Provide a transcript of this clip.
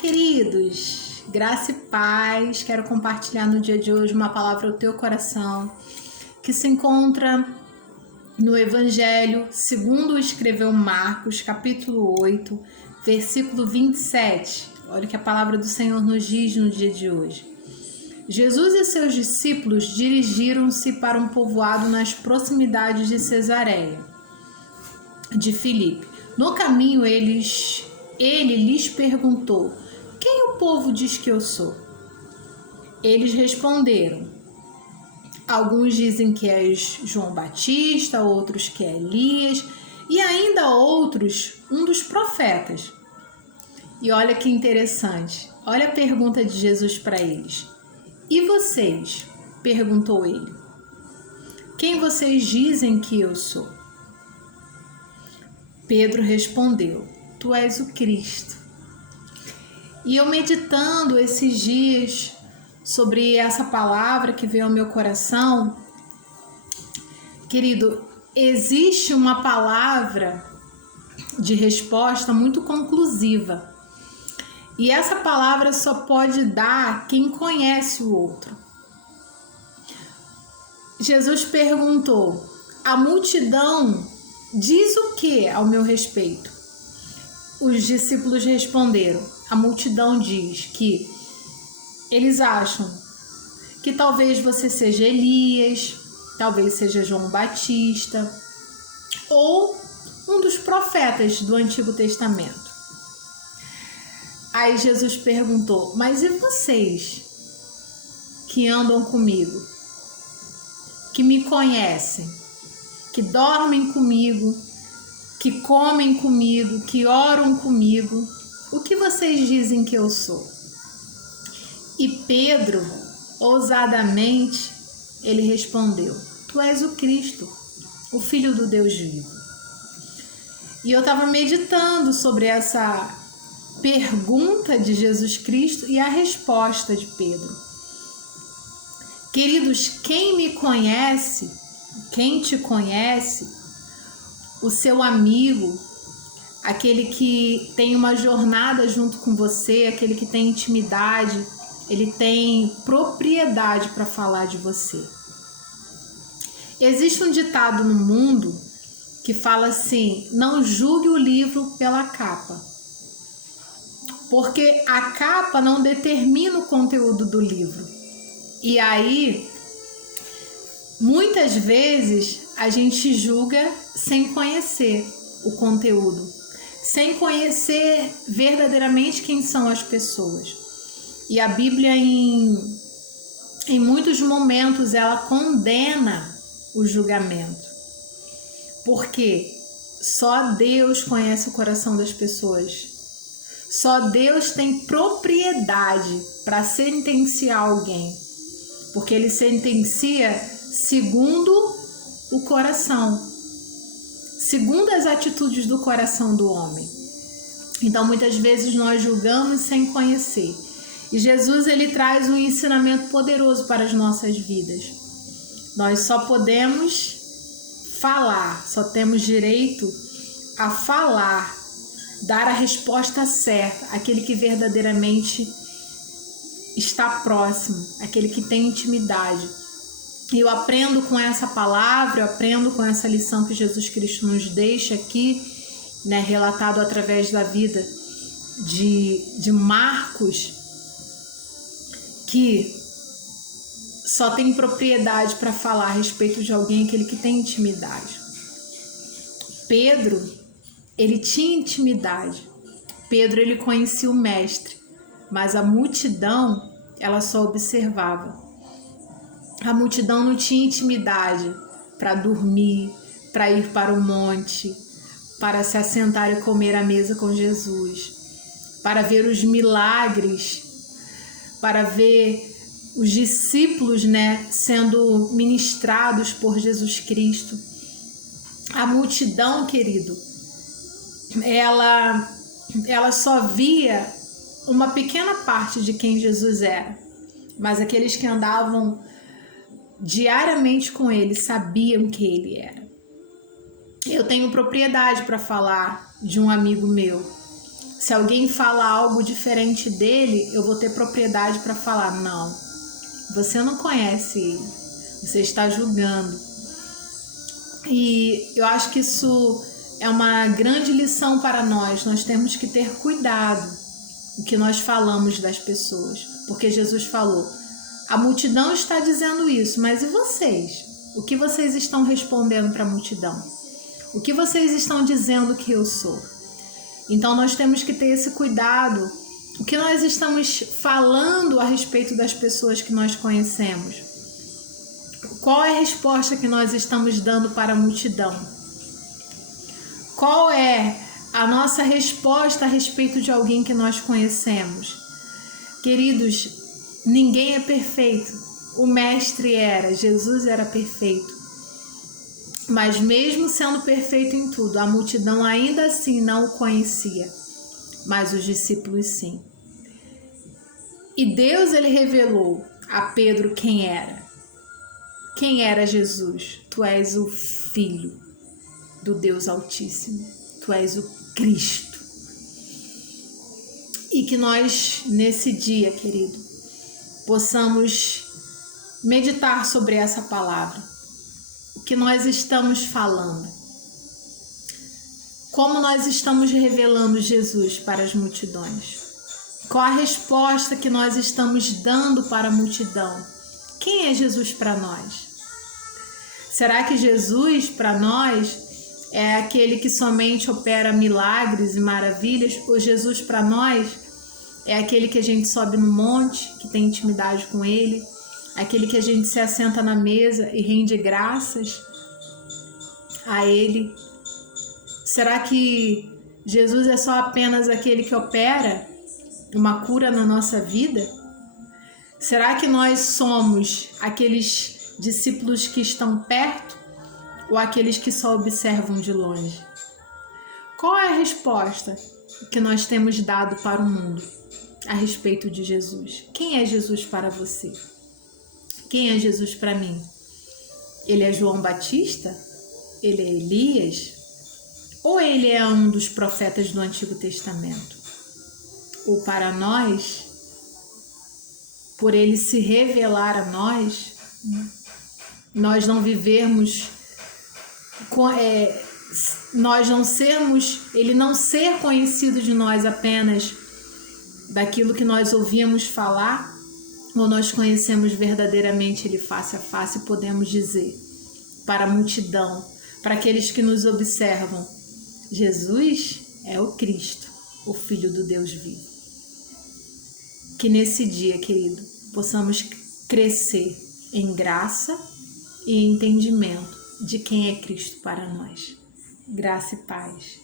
queridos, graça e paz. Quero compartilhar no dia de hoje uma palavra ao teu coração que se encontra no Evangelho segundo escreveu Marcos, capítulo 8, versículo 27. Olha o que a palavra do Senhor nos diz no dia de hoje. Jesus e seus discípulos dirigiram-se para um povoado nas proximidades de Cesareia de Filipe. No caminho, ele lhes perguntou: quem o povo diz que eu sou? Eles responderam: alguns dizem que és João Batista, outros que é Elias e ainda outros um dos profetas. E olha que interessante, olha a pergunta de Jesus para eles. E vocês? Perguntou ele. Quem vocês dizem que eu sou? Pedro respondeu: tu és o Cristo. E eu meditando esses dias sobre essa palavra que veio ao meu coração, querido, existe uma palavra de resposta muito conclusiva. E essa palavra só pode dar quem conhece o outro. Jesus perguntou: a multidão diz o que ao meu respeito? Os discípulos responderam: a multidão diz que eles acham que talvez você seja Elias, talvez seja João Batista ou um dos profetas do Antigo Testamento. Aí Jesus perguntou: mas e vocês que andam comigo, que me conhecem, que dormem comigo, que comem comigo, que oram comigo, o que vocês dizem que eu sou? E Pedro, ousadamente, ele respondeu: tu és o Cristo, o Filho do Deus vivo. E eu estava meditando sobre essa pergunta de Jesus Cristo e a resposta de Pedro. Queridos, quem me conhece, quem te conhece, o seu amigo, aquele que tem uma jornada junto com você, aquele que tem intimidade, ele tem propriedade para falar de você. Existe um ditado no mundo que fala assim: não julgue o livro pela capa, porque a capa não determina o conteúdo do livro. E aí, muitas vezes, a gente julga sem conhecer o conteúdo, sem conhecer verdadeiramente quem são as pessoas. E a Bíblia, em muitos momentos, ela condena o julgamento, porque só Deus conhece o coração das pessoas. Só Deus tem propriedade para sentenciar alguém, porque Ele sentencia segundo o coração, segundo as atitudes do coração do homem. Então, muitas vezes nós julgamos sem conhecer. E Jesus, ele traz um ensinamento poderoso para as nossas vidas. Nós só podemos falar, só temos direito a falar, dar a resposta certa, aquele que verdadeiramente está próximo, aquele que tem intimidade. E eu aprendo com essa palavra, eu aprendo com essa lição que Jesus Cristo nos deixa aqui, né, relatado através da vida de Marcos, que só tem propriedade para falar a respeito de alguém aquele que tem intimidade. Pedro, ele tinha intimidade. Pedro, ele conhecia o mestre, mas a multidão, ela só observava. A multidão não tinha intimidade para dormir, para ir para o monte, para se assentar e comer à mesa com Jesus, para ver os milagres, para ver os discípulos, né, sendo ministrados por Jesus Cristo. A multidão, querido, ela só via uma pequena parte de quem Jesus era, mas aqueles que andavam diariamente com ele sabiam que ele era. Eu tenho propriedade para falar de um amigo meu, Se alguém fala algo diferente dele, eu vou ter propriedade para falar: não, você não conhece ele, você está julgando. E eu acho que isso é uma grande lição para nós. Nós temos que ter cuidado o que nós falamos das pessoas, porque Jesus falou: a multidão está dizendo isso, mas e vocês? O que vocês estão respondendo para a multidão? O que vocês estão dizendo que eu sou? Então nós temos que ter esse cuidado. O que nós estamos falando a respeito das pessoas que nós conhecemos? Qual é a resposta que nós estamos dando para a multidão? Qual é a nossa resposta a respeito de alguém que nós conhecemos? Queridos, ninguém é perfeito. O mestre era, Jesus era perfeito. Mas mesmo sendo perfeito em tudo, a multidão ainda assim não o conhecia, mas os discípulos sim. E Deus, ele revelou a Pedro quem era. Quem era Jesus? Tu és o Filho do Deus Altíssimo. Tu és o Cristo. E que nós, nesse dia, querido, possamos meditar sobre essa palavra. O que nós estamos falando? Como nós estamos revelando Jesus para as multidões? Qual a resposta que nós estamos dando para a multidão? Quem é Jesus para nós? Será que Jesus para nós é aquele que somente opera milagres e maravilhas? Ou Jesus para nós é aquele que a gente sobe no monte, que tem intimidade com ele? Aquele que a gente se assenta na mesa e rende graças a ele? Será que Jesus é só apenas aquele que opera uma cura na nossa vida? Será que nós somos aqueles discípulos que estão perto ou aqueles que só observam de longe? Qual é a resposta que nós temos dado para o mundo a respeito de Jesus? Quem é Jesus para você? Quem é Jesus para mim? Ele é João Batista? Ele é Elias? Ou ele é um dos profetas do Antigo Testamento? Ou para nós, por ele se revelar a nós, nós não vivermos, nós não sermos, ele não ser conhecido de nós apenas daquilo que nós ouvíamos falar, ou nós conhecemos verdadeiramente ele face a face e podemos dizer para a multidão, para aqueles que nos observam: Jesus é o Cristo, o Filho do Deus vivo. Que nesse dia, querido, possamos crescer em graça e entendimento de quem é Cristo para nós. Graça e paz.